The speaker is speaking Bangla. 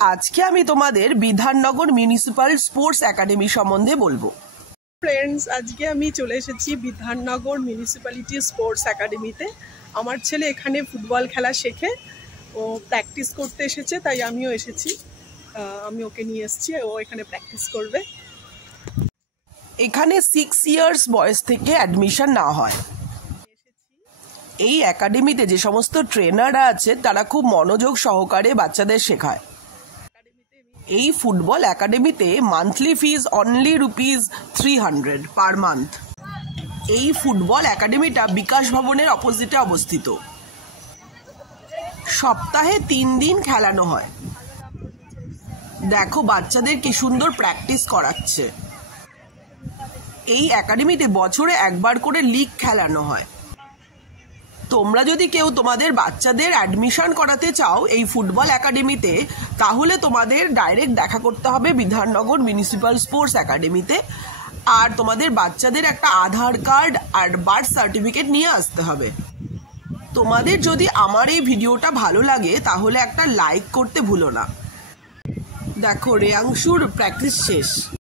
আজকে আমি তোমাদের বিধাননগর মিউনিসিপাল স্পোর্টস একাডেমি সম্বন্ধে বলবো। ফ্রেন্ডস, আজকে আমি চলে এসেছি বিধাননগর মিউনিসিপ্যালিটি স্পোর্টস একাডেমিতে। আমার ছেলে এখানে ফুটবল খেলা শেখে, ও প্র্যাকটিস করতে এসেছে, তাই আমিও এসেছি। আমি ওকে নিয়ে এসেছি, ও এখানে প্র্যাকটিস করবে। এখানে 6 ইয়ার্স বয়স থেকে অ্যাডমিশন না হয়। এই একাডেমিতে যে সমস্ত ট্রেনাররা আছে তারা খুব মনোযোগ সহকারে বাচ্চাদের শেখায়। এই ফুটবল একাডেমিতে monthly fees only ₹300 per month. এই ফুটবল একাডেমিটা বিকাশ ভবনের অপোজিটে অবস্থিত। সপ্তাহে 3 দিন খেলানো হয়। দেখো বাচ্চাদের কি সুন্দর প্র্যাকটিস করাচ্ছে। এই একাডেমিতে বছরে একবার করে লিগ খেলানো হয়। তোমরা যদি কেউ তোমাদের বাচ্চাদের অ্যাডমিশন করাতে চাও এই ফুটবল একাডেমিতে, তাহলে তোমাদের ডাইরেক্ট দেখা করতে হবে বিধাননগর মিউনিসিপাল স্পোর্টস একাডেমিতে। আর তোমাদের বাচ্চাদের একটা আধার কার্ড আর বার্থ সার্টিফিকেট নিয়ে আসতে হবে। তোমাদের যদি আমার এই ভিডিওটা ভালো লাগে তাহলে একটা লাইক করতে ভুলো না। দেখো রেয়াংশুর প্র্যাকটিস শেষ।